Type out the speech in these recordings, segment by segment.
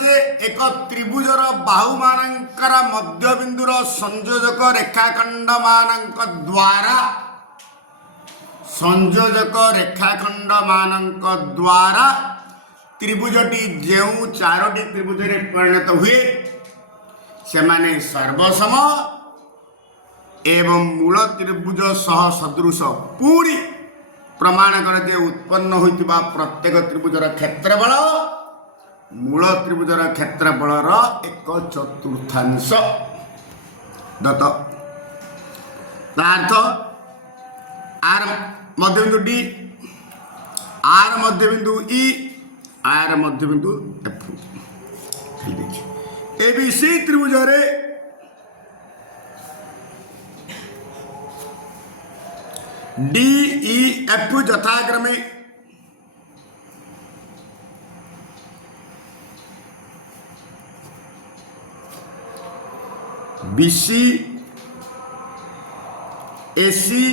जे एक त्रिभुजर बाहु मानकर मध्यबिंदुर संयोजक रेखाखंड मानक द्वारा त्रिभुजटी जो चारोटी त्रिभुज परिणत हुए से माने सर्वसम एवं मूल त्रिभुज सह सदृश पूरी प्रमाण करे उत्पन्न होइतिबा प्रत्येक त्रिभुजर क्षेत्रफल मूल त्रिभुजर क्षेत्रफलर 1/4 दत्त अर्थ आर मध्यबिंदु डी आर मध्यबिंदु ई आर मध्यबिंदु एफ एबीसी त्रिभुजरे डी ई एफ यथाक्रमे बीसी एसी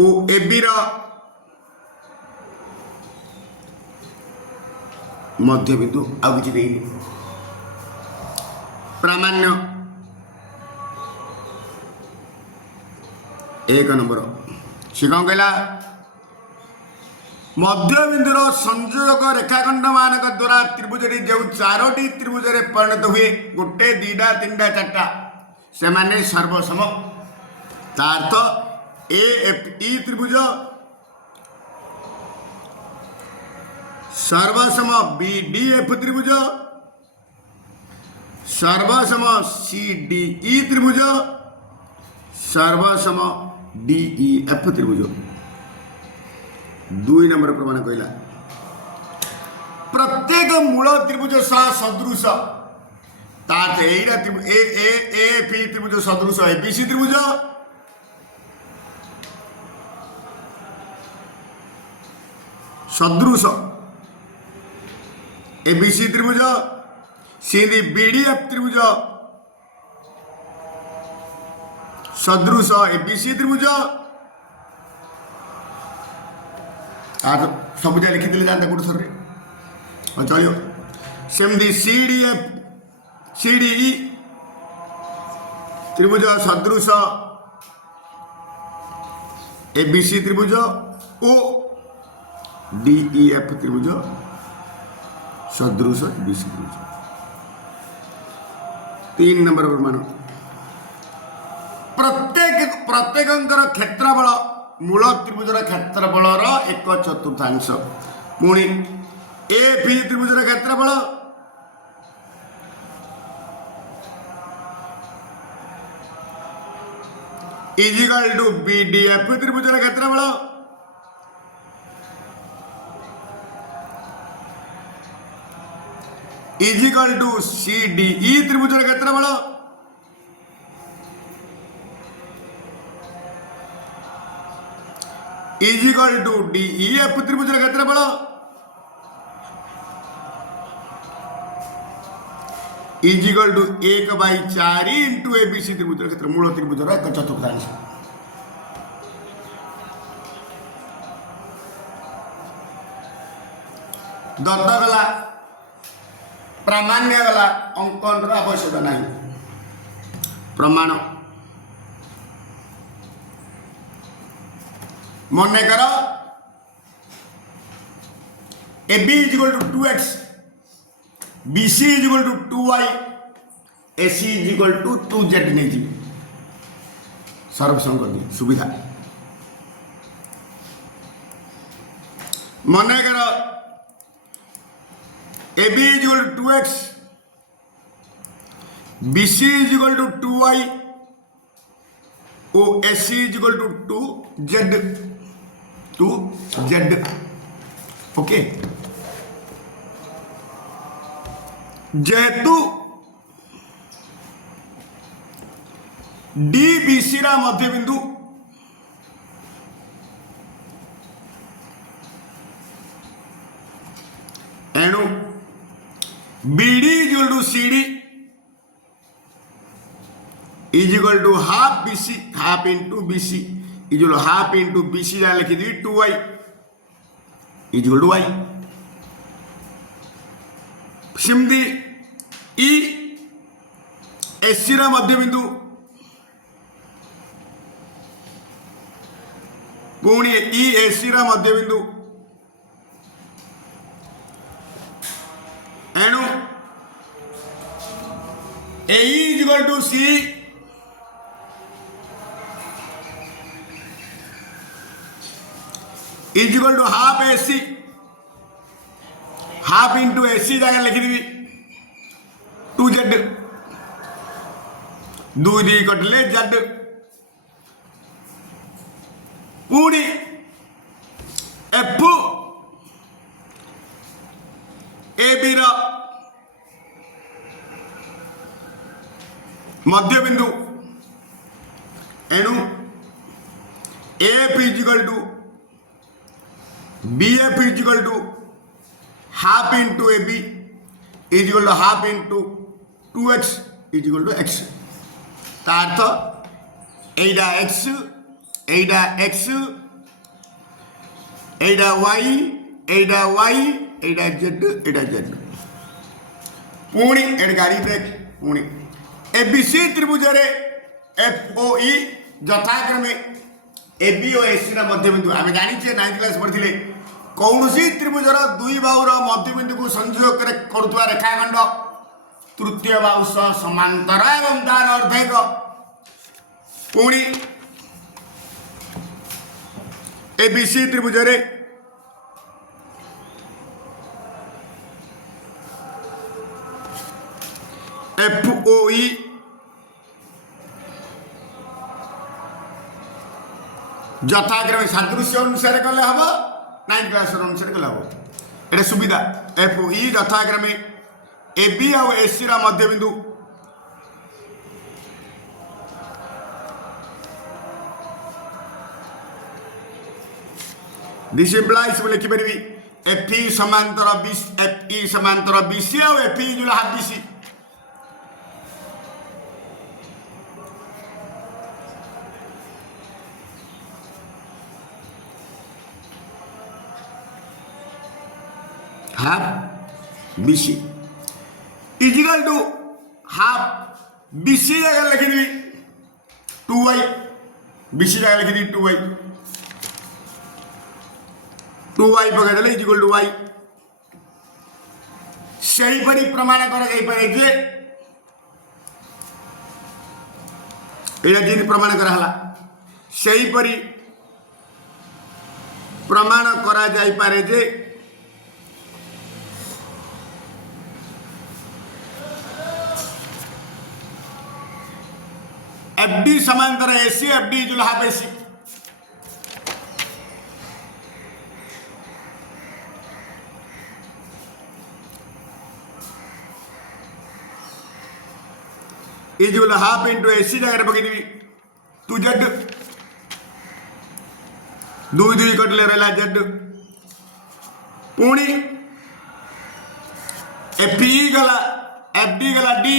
और एबी मध्यबिंदु आ किसी देनी प्रामाण्य एक नंबर सी कौन कहला मध्यबिंदुर संयोजक रेखाखंड मानक द्वारा त्रिभुजटी जो चारोटी त्रिभुज परिणत हुए गोटे दीटा तीन चार्टा से माने सर्वसम तार्थ ए एफ ई त्रिभुज सर्वसम बी डी एफ त्रिभुज सर्वसम सी डी ई त्रिभुज सर्वसम डी ई एफ त्रिभुज 2 नंबर प्रमाण कहला प्रत्येक मूल त्रिभुज सह सदृश तार्थ एटा त्रिभुज ए ए ए पी त्रिभुज सदृश एबीसी त्रिभुज सदृश एबीसी त्रिभुज सीधी बीडीएफ त्रिभुज सदृश एबीसी त्रिभुज आज सब लिखी जाता गोटे थर चलो सेमती सीडीई त्रिभुज सदृश एबीसी त्रिभुज ओ डीईएफ त्रिभुज सदृश एबीसी त्रिभुज 3 नंबर प्रमाण प्रत्येक क्षेत्रफल मूल त्रिभुजर क्षेत्रफलर 1/4 पुणी ए पी त्रिभुजर क्षेत्रफल is equal to B D F त्रिभुजर क्षेत्रफल is equal to C D E त्रिभुजर क्षेत्रफल is equal to D E F त्रिभुजर क्षेत्रफल इजिकल टू 1/4 इंटू एबीसी त्रिभुजर क्षेत्र मूल त्रिभुजर 1/4 दत्त गला प्रामाण्य गला अंकन आवश्यक नहीं प्रमाण मन कर AB is equal to 2x BC is equal to 2y AC is equal to 2z नहीं जी सर्वसम कर दी सुविधा मन कर AB is equal to 2x BC is equal to 2y और AC इजिकल टू 2z ओके जेहेतु DBC रा मध्य बिंदु एणु BD equal to CD is equal to half BC half into BC is half into BC लिखी दी 2y is equal to y सिमदी ई एसी रा मध्य बिंदु पुणी ई एसी रा मध्य बिंदु एणु A is equal to C is equal to half AC half into AC जगह लिखिदेवी 2z 2 दी कटले z पुणी एफ ए बी रा मध्य बिंदु एणु F is equal to B F is equal to half into A B is equal to half into 2x is equal to x तार्थ एटा x एटा x एटा y एटा y एटा z पुणी eight गाड़ी break पुणी ABC त्रिभुज F ओ E यथाक्रमे AB और AC मध्य बिंदु आम जानी 9th क्लास पढ़ी कौन सी त्रिभुजर दुई बाहुर मध्य बिंदु को संयोग करुवा रेखाखंड तृतीय बाहु सह समांतर एवं तार अर्धेक पुणी एबीसी त्रिभुज एफ ओ ई यथाक्रमे सादृश्य अनुसार कले हम 9th क्लास अनुसार कले हम एटा सुविधा एफ ओ ई यथाक्रमे ए बी और एसी रा मध्य बिंदु दिस इम्प्लाइज बोले कि परबी एफ ई समांतर एफ ई समांतर बीसी और एफ ई जो half BC half BC is equal to half BC जगह लिखी 2y बीसी जगह लिखी 2y 2y पकड़े इजिकल टू y से प्रमाण कर प्रमाण कराला से प्रमाण करा जाई पारे जे एफडी समांतर एसी एफडी जो half AC is half into AC जगह पकईदेवी 2z 2 2 कटले रहा z पुणी एफ ई गला एफ डी गला डी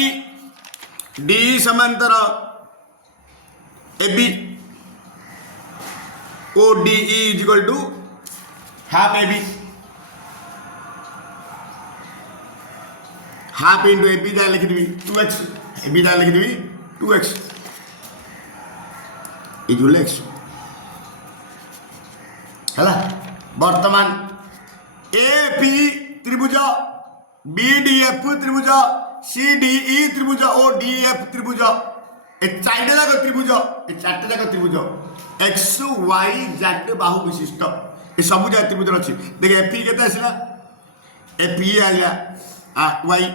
डी समांतर ए बी ओ D is equal to half A B half into A B जगह लिखिदेवी 2x ए बी जगह लिखिदेवी 2x इक्वल x है वर्तमान ए पी त्रिभुज बी डी एफ त्रिभुज सी डी ई त्रिभुज ओ डी एफ त्रिभुज चार्टे जाक त्रिभुज चार्टे जाक त्रिभुज एक्स वाई जेड बाहु विशिष्ट ये सब जगह त्रिभुज अच्छी देख एफ ई के आसला एफ ई आइला वाई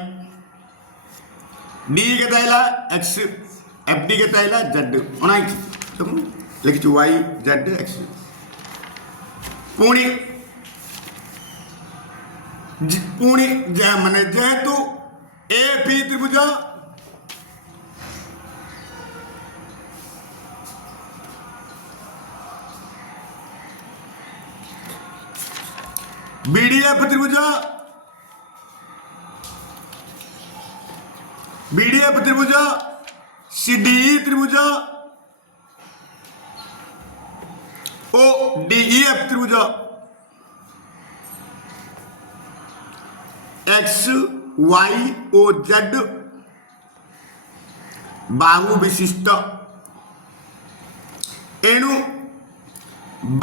डी के आइला एक्स एफ डी के आइला जेड अना लिखी वाई जेड एक्स पुणी पुणी माने जेहेतु ए पी त्रिभुज बीडीएफ त्रिभुज बीडीएफ त्रिभुज सीडीई त्रिभुज ओ डीईएफ त्रिभुज एक्स वाई ओ जेड बाहु विशिष्ट एणु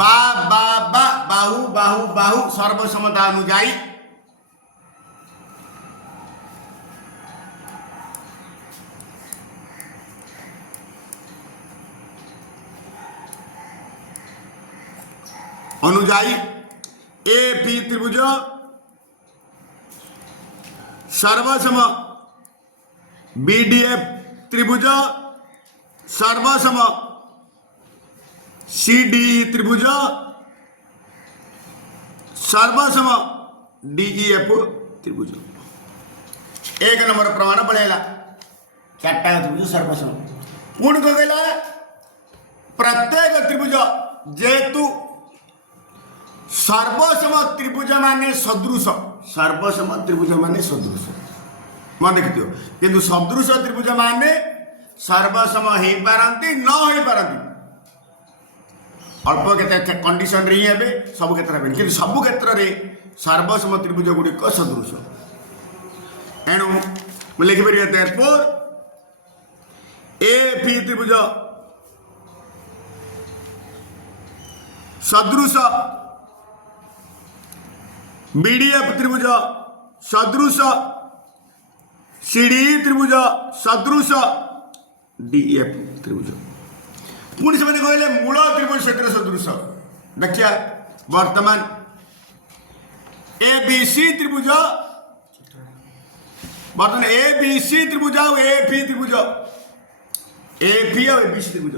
बा बा बा बाहु बाहु बाहु सर्वसमता अनुजाई अनुजाई ए पी त्रिभुज सर्वसम बीडीएफ त्रिभुज सर्वसम सीडीई त्रिभुज सर्वसम डीईएफ त्रिभुज। एक नंबर प्रमाण पड़ेगा चार्टा त्रिभुज सर्वसम पुणी कहला प्रत्येक त्रिभुज जेतु सर्वसम त्रिभुज माने सदृश सर्वसम त्रिभुज माने सदृश मन देखियो किंतु सदृश त्रिभुज माने सर्वसम हो पारती न हो पारती अल्प केते कंडीशन रे हेबे सब क्षेत्र में किंतु सब क्षेत्र रे सर्वसम त्रिभुज गुड़िक सदृश एणु मु लिखि परिया देयरफॉर ए पी त्रिभुज सदृश बीडीएफ त्रिभुज सदृश सीडी त्रिभुज सदृश डीएफ त्रिभुज पुणी से कहले मूल त्रिभुज क्षेत्र सदृश देखिया वर्तमान ए बी सी त्रिभुज वर्तमान ए बी सी त्रिभुज और ए पी त्रिभुज ए पी और ए बी सी त्रिभुज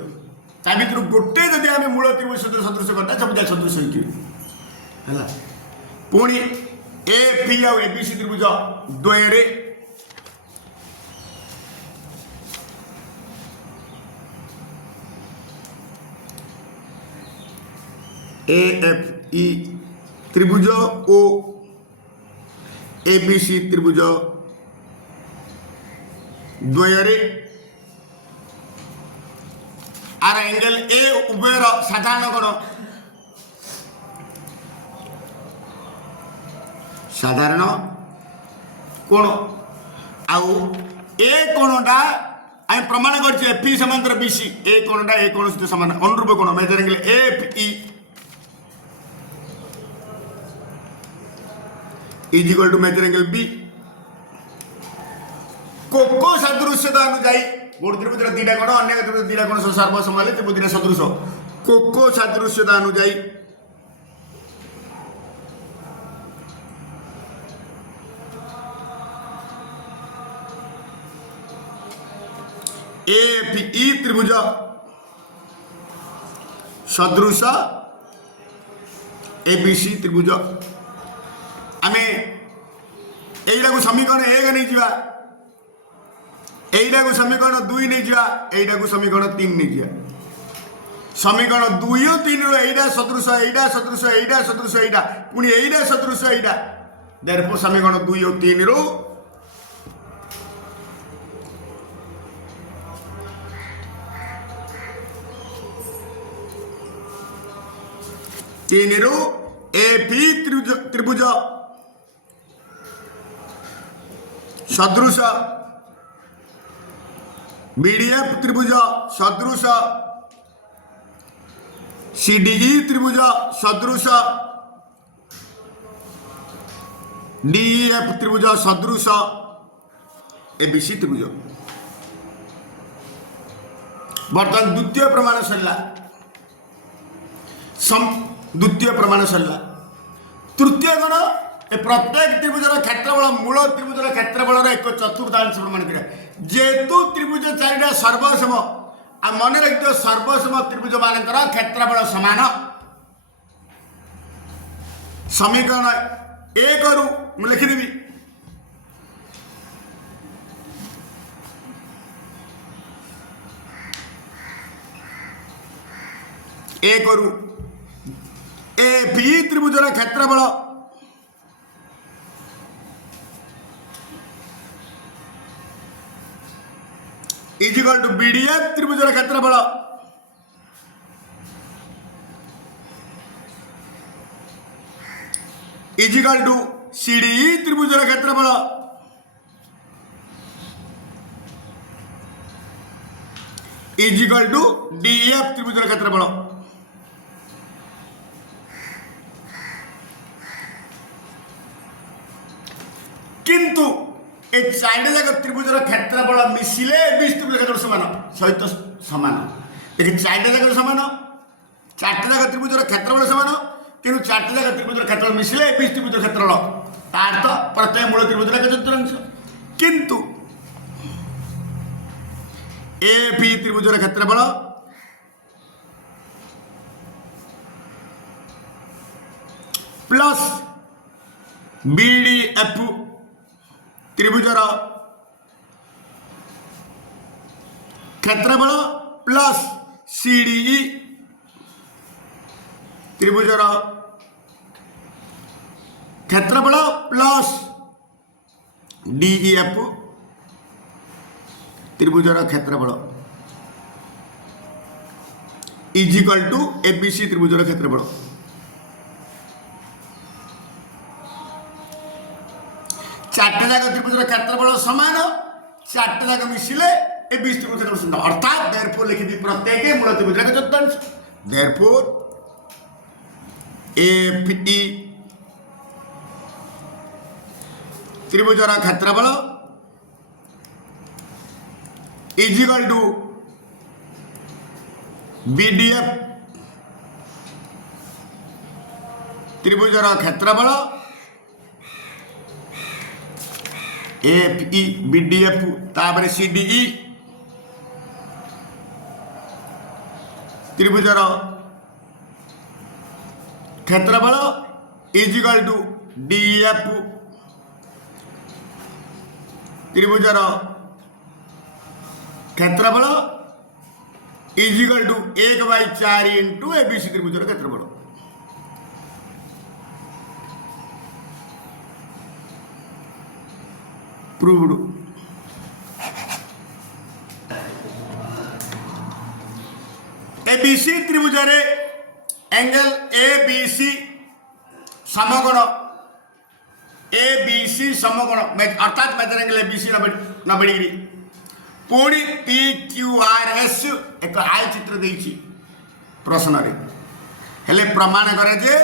ता भीतर गोटे जदि आम मूल त्रिभुज क्षेत्र सदृश करता सब जाक सदृश है पुणी ए पी और ए बी सी त्रिभुज द्वय ए एफ ई त्रिभुज ओ ए बी सी त्रिभुज द्वय आर एंगल ए उभयर साधारण कोण साधारण कोण आउ ए कोणटा आम प्रमाण कर एफ ई समांतर बी सी ए कोणटा ए कोण सहित समान अनुरूप कोण major angle F E is equal to major angle B कोको सदृश्यता अनुजाई गोटे त्रिभुज दीटा कोण अन्य त्रिभुज दीटा कोण सर्वसम हेले त्रिभुज सदृश कोको सदृश्यता अनुजाई ए पी ई त्रिभुज सदृश ए बी सी त्रिभुज आम यहीटा को समीकरण एक नहीं जा यहीटा को समीकरण दुई नहीं जा यहीटा को समीकरण तीन नहीं जा समीकरण दुई और तीन रहा सदृश यहीटा सदृश यहीटा सदृश यहीटा पुणी यहीटा सदृश यहीटा देयरफॉर समीकरण दुई और तीन रु तीन रु ए पी त्रिभुज सदृश बीडीएफ त्रिभुज सदृश सीडीई त्रिभुज सदृश डीईएफ त्रिभुज सदृश एबीसी त्रिभुज। बर्तमान द्वितीय प्रमाण सरला द्वितीय प्रमाण सरला तृतीय गण ए प्रत्येक त्रिभुजर क्षेत्रफल मूल त्रिभुजर क्षेत्रफल एक चतुर्थांश प्रमाण करा जेतु त्रिभुज चारिटा सर्वसम आ मन रखिथ सर्वसम त्रिभुज मानकर क्षेत्रफल समान समीकरण एक रु मु लिखिदेवी एक रु ए पी त्रिभुजर क्षेत्रफल इज इक्वल टू बीडीएफ त्रिभुजर क्षेत्रफल इज इक्वल टू सीडीई त्रिभुजर क्षेत्रफल इज इक्वल टू डीएफ त्रिभुजर क्षेत्रफल। किंतु ए चारिटा जाक त्रिभुजर क्षेत्रफल मिसिले एबीसी त्रिभुज क्षेत्रफल समान सहित समान। देखिए चारिटा जाक समान, चारिटा जाक त्रिभुजर क्षेत्रफल समान, किंतु चारिटा जाक त्रिभुजर क्षेत्रफल मिसिले एबीसी त्रिभुज क्षेत्रफल तार अर्थ प्रत्येक मूल त्रिभुजर एक चतुर्थांश। किंतु एबी त्रिभुजर क्षेत्रफल प्लस बीडीएफ त्रिभुजर क्षेत्रफल प्लस सीडीई त्रिभुजर क्षेत्रफल प्लस डीईएफ त्रिभुजर क्षेत्रफल इज इक्वल टू एबीसी त्रिभुजर क्षेत्रफल। चार्टा जाक त्रिभुजर क्षेत्रफल समान, चार्टा जाक मिसिले एबीसी त्रिभुज क्षेत्रफल समान। अर्थात देयरफॉर लिखिबी प्रत्येक मूल त्रिभुजर एक चतुर्थांश। देयरफॉर एफई त्रिभुजर क्षेत्रफल इज इक्वल टू बीडीएफ त्रिभुजर क्षेत्रफल एफई बीडीएफ तापर सीडीई त्रिभुजर क्षेत्रफल इज इक्वल टू डीएफ त्रिभुजर क्षेत्रफल is equal to 1/4 into ABC त्रिभुजर क्षेत्रफल। प्रूव्ड। एबीसी त्रिभुज एंगल एबीसी समकोण एबीसी समकोण अर्थात मेजर एंगल एबीसी 90 डिग्री। पुणी पी क्यू आर एस एक आय चित्र देइछि प्रश्न रे हेले प्रमाण करे जे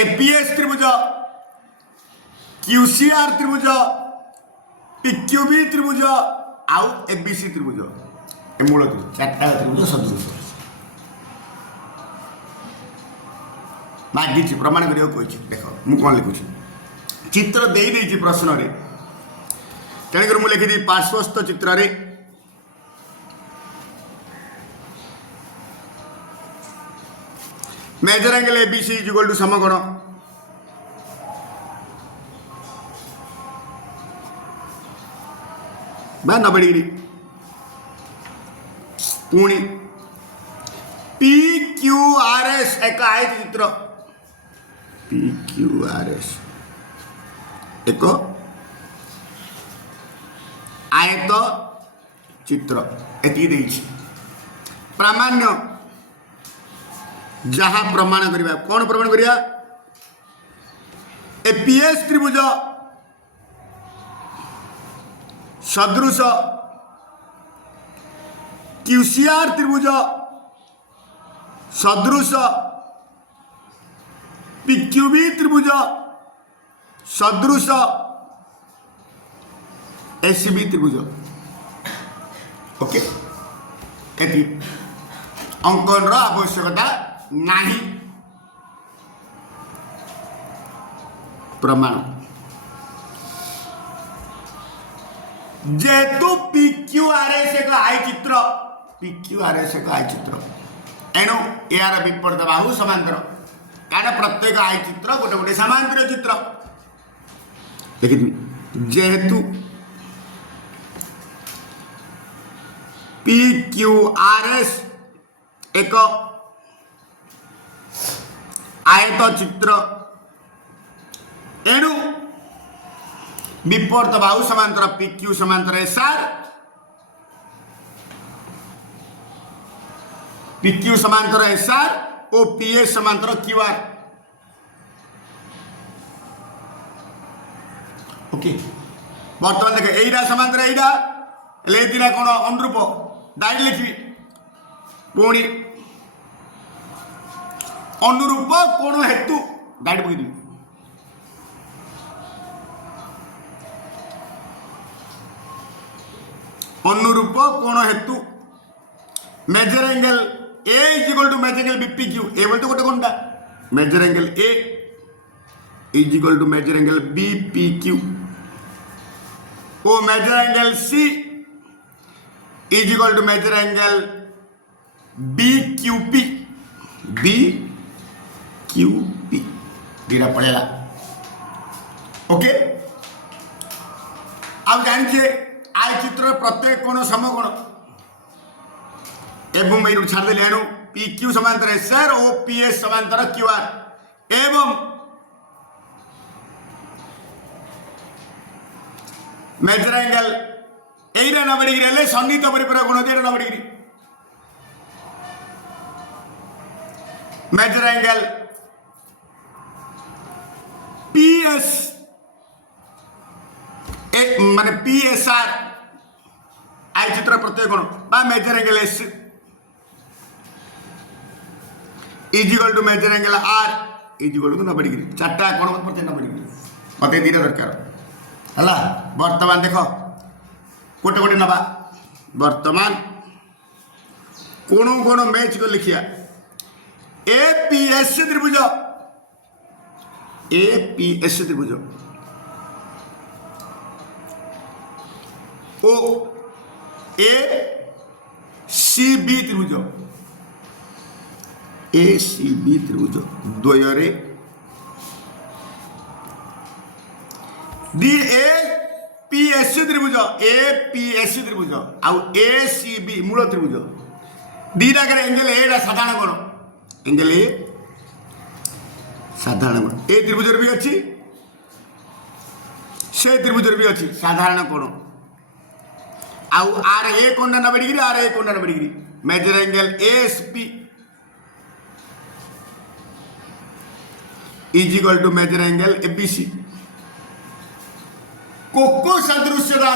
एपीएस त्रिभुज क्यूसीआर त्रिभुज पीक्यूबी त्रिभुज आउ एबीसी त्रिभुज ए मूल त्रिभुज चारटा त्रिभुज सदृश मागिछि प्रमाण करियो कहिछि। देखो मु कोन लिखुछि चित्र देई देइछि प्रश्न रे तेणुकर मुझे लिखी पार्श्वस्थ चित्र रे measure angle ABC is equal to समकोण बा 90 डिग्री। पुणी पी क्यू आर एस एक आयत चित्र पी क्यू आर एस एक आयत चित्र एति देइछि। प्रामाण्य जहाँ प्रमाण करिबा कौन प्रमाण करिया एपीएस त्रिभुज सदृश क्यूसीआर त्रिभुज सदृश पीक्यूबी त्रिभुज सदृश एसीबी त्रिभुज। ओके एति अंकन आवश्यकता नहीं प्रमाण जेहेतु पीक्यूआरएस एक आय चित्र पीक्यूआरएस एक आय चित्र एणु यार विपरीत बाहु समांतर कारण प्रत्येक आय चित्र गोटे गोटे समांतर चित्र देखिए जेहेतु पीक्यूआरएस एक आयत चित्र एणु विपरीत बाहु समांतर पीक्यू समांतर एसआर पीक्यू समांतर एसआर और पीएस समांतर क्यूआर। ओके बर्तमान देखे एटा समांतर एटा ଦିଟା କ'ଣ ଅନୁରୂପ ଡାଇରେକ୍ଟ ଲେଖିବି। ପୁଣି ଅନୁରୂପ କୋଣ ହେତୁ ଡାଇରେକ୍ଟ ପକେଇଦେବି। ଅନୁରୂପ କୋଣ ହେତୁ major angle A is equal to major angle BP Q A बोलते गोटे कोनटा major angle A is equal to major angle BP Q ओ major angle C is equal to major angle B Q P दीटा पड़ेगा। Okay अब जानिए आय चित्र प्रत्येक कोण समकोण एवं ये छाड़देली एणु पी क्यू समांतर एस आर ओ पी एस समांतर क्यू आर एवं मेजर एंगल एईरा न बढ़ी गले सन्निहित परिपूरक गुण होती न बढ़ी मेजर एंगल पी एस माने पी एस आर आय चित्र प्रत्येक गुण बा major angle S is equal to major angle R is equal to 90 degree चार्टा कोण मत 90 डिग्री मत दीटा दरकार है। वर्तमान देख गोटे गोटे नवा वर्तमान कोण कोण मैच को लिखिया ए पी एस त्रिभुज ओ ए सी बी त्रिभुज ए सी बी त्रिभुज द्वयरे डी ए पी एस त्रिभुज आउ ए सी बी मूल त्रिभुज दीटा कर एंगल ए साधारण कोण एंगल ए साधारण कोण ए त्रिभुज भी अच्छी से त्रिभुज भी अच्छी साधारण कोण आउ आर ए कोण 90 डिग्री आर ए कोण 90 degree major angle S P is equal to major angle ABC कोको सदृश्यता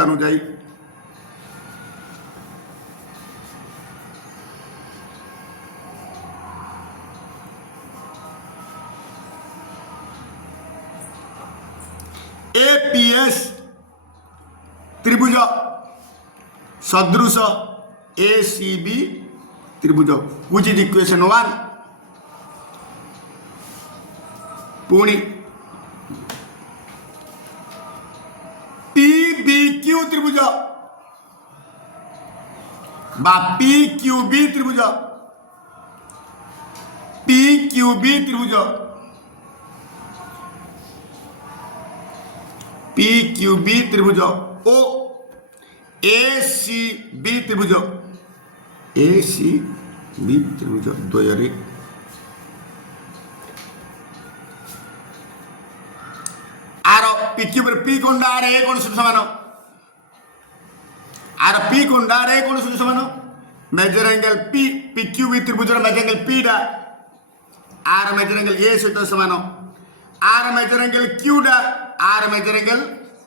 अनुजाई एपीएस त्रिभुज सदृश एसीबी त्रिभुज व्हिच इज इक्वेशन 1 पुणी पीबीक्यू त्रिभुज बा पीक्यूबी त्रिभुज पीक्यूबी त्रिभुज ओ एसीबी त्रिभुज द्वयरे आर पीक्यू पी कोण आर ए कोण समान आर पी कोण आर ए कोण समान मेजर एंगल पी पीक्यूबी त्रिभुज मेजर एंगल पी डा आर मेजर एंगल ए सहित समान आर मेजर एंगल क्यू डा आर मेजर एंगल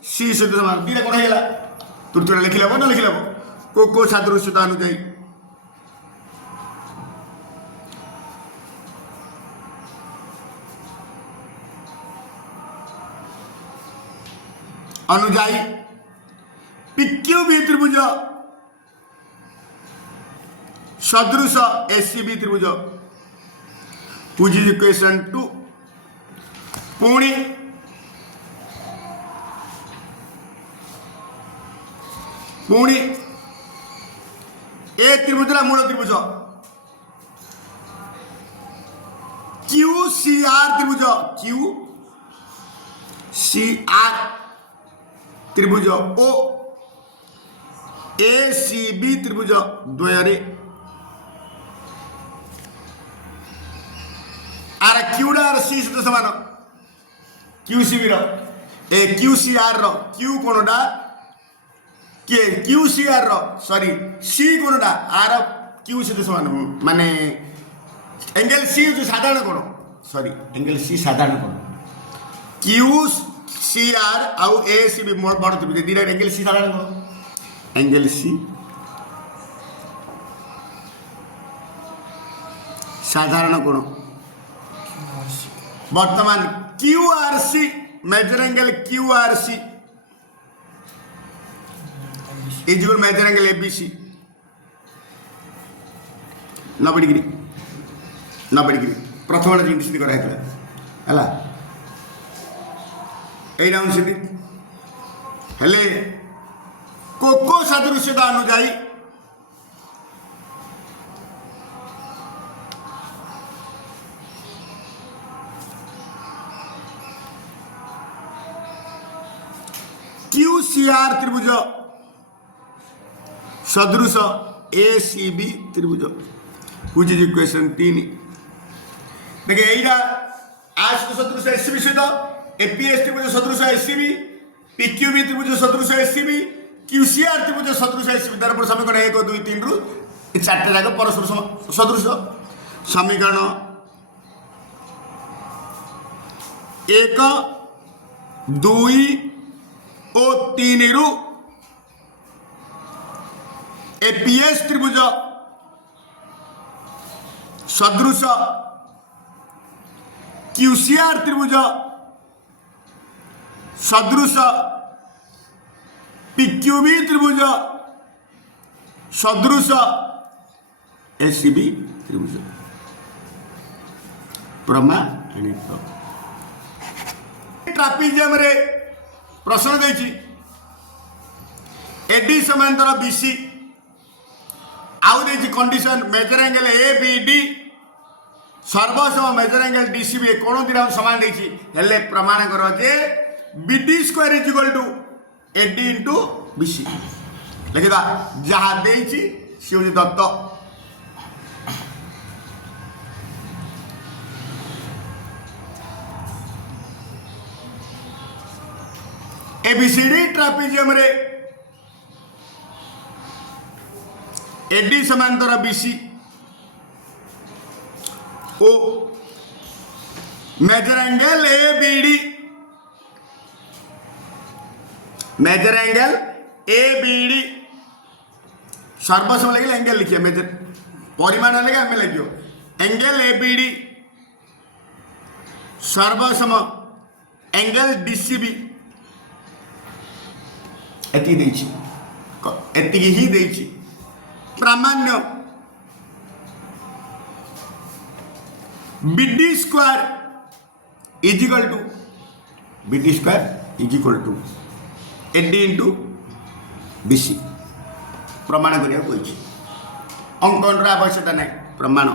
सी सहित समान दीटा कोण हैला तुरतुरा लिखिला न लिखिला को सादृश्यता अनुजाई पीक्यूबी त्रिभुज सदृश एसीबी त्रिभुज व्हिच इज इक्वेशन 2 पुणी ए त्रिभुज मूल त्रिभुज QCR त्रिभुज QCR त्रिभुज ओ एसीबी त्रिभुज द्वयरे आर क्यूडा आर सी सहित समान क्यूसीबी ए QCR क्यू कोणटा किए QCR सॉरी सी कोणटा आर क्यू सहित समान माने एंगल सी जो साधारण कोण सॉरी एंगल सी साधारण कोण सी आर आउ ए सी बी मोर बड़ त्रिभुज दीटा एंगल सी साधारण कोण एंगल सी साधारण कोण वर्तमान Q R C measure angle Q R C equal measure angle A B C 90 degree प्रथम जिन स्थिति कराइला है এইটা অনুষ্ঠিত হেলে কোকো সদৃশ্যতা অনুযায়ী QCR त्रिभुज सदृश ACB त्रिभुज which is equation 3 देखिए এইটা आस सदृश SCB सहित एपीएस त्रिभुज सदृश एससीबी पीक्यूबी त्रिभुज सदृश एससीबी क्यूसीआर त्रिभुज सदृश एससीबी तार समीकरण 1 2 3 रु चार्टे जाक परस्पर सदृश समीकरण 1 2 और 3 रु एपीएस त्रिभुज सदृश क्यूसीआर त्रिभुज सदृश पीक्यूबी त्रिभुज सदृश एससीबी त्रिभुज प्रमाणित ट्रापिजियम रे प्रश्न देछि एडी समांतर बीसी आउ देछि condition major angle A B D सर्वसम मेजर एंगल डीसीबी कोण दिरा समान देछि हेले प्रमाण करो जे BD square is equal to AD into BC लिखिदा जहाँ देछि से होछि दत्त ABCD ट्रापेजियम रे AD समांतर BC ओ major angle ABD major angle ABD सर्वसम लगे एंगल लिखिए मेजर परिमाण लगे आम लगे एंगल ABD सर्वसम एंगल DCB एति ही देछि प्रामाण्य BD square is equal to BD square is equal to AD into BC प्रमाण करिया कोइछि अंकन आवश्यकता नहीं प्रमाण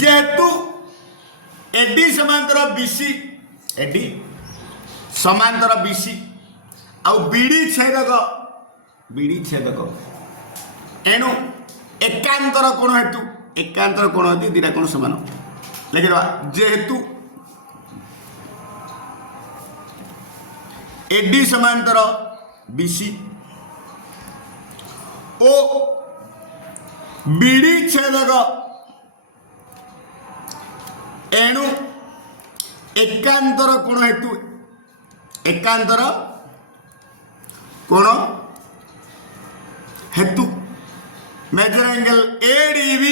जेतु AD समांतर BC AD समांतर BC आउ BD छेदक एणु एकांतर कोण हेतु दीटा कोण समान लिखिदेवा जेहेतु AD समांतर BC ओ BD छेदक एणु एकांतर कोण हेतु एकांतर कोण हेतु measure angle ADB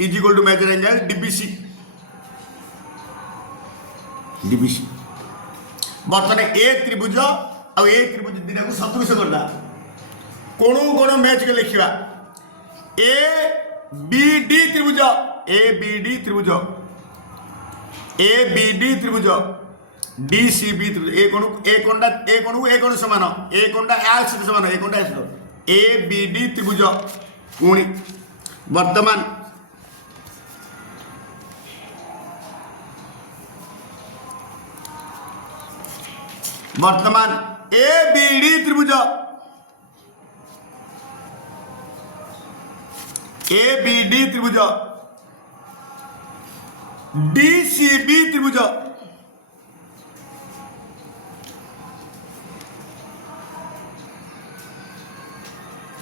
is equal to major angle DBC बर्तमान ए त्रिभुज आ त्रिभुज दिन को सदृश करदा कोण मैच के लिखा ABD त्रिभुज त्रिभुज DCB त्रिभुज ए कोण समान ए कोणटा एक्स समान ए कोणटा एक्स ABD त्रिभुज पुणी वर्तमान ABD त्रिभुज DCB त्रिभुज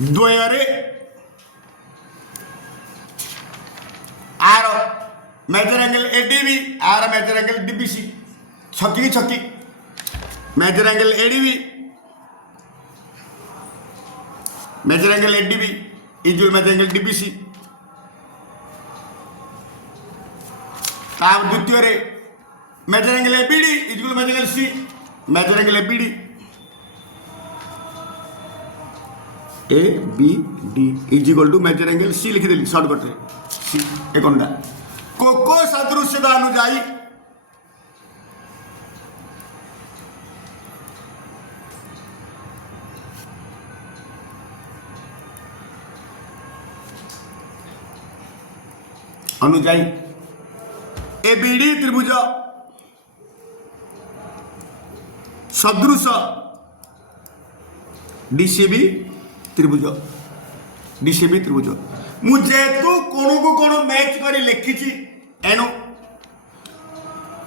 द्वयरे मेजर एंगल एडीबी आर मेजर एंगल डीबीसी छकी छकी measure angle ADB measure angle ADB is measure angle DBC ता द्वितीय रे measure angle ABD is measure angle C measure angle ABD A B D is equal to major angle C लिखिदेली shortcut रे C एक अंडा cocoa सदृश्यता अनुजाई अनुजाई ए BD त्रिभुज सदृश डीसीबी त्रिभुज डीसीबी त्रिभुज मु जेतु कोण को कोण मैच करी लिखिची एणु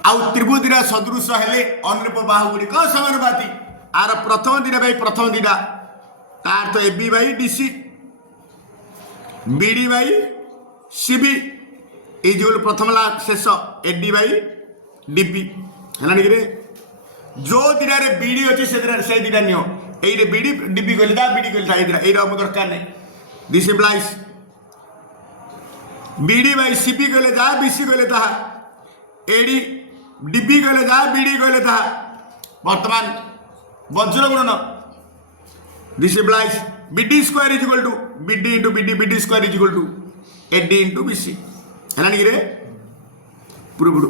आउ त्रिभुजरा सदृश हेले अनुरूप बाहु गुड़िक समानुपाती आर प्रथम दिना भाई प्रथम दिना तार तो AB by DC BD by CB is प्रथम ला शेष एडी बाई डीपी है रे जो दिन रे बीडी अच्छे से दिन नियो ये बीडी डीपी कहले बीडी कहले ये दरकार नहीं this implies BD by CP कहले जा बीसी कहले ताहा एडी डीपी कहले जा बीडी कहले ताहा वर्तमान वज्र गुणन this implies BD square is equal to BD into BD BD square is equal to AD into BC है रे पुरु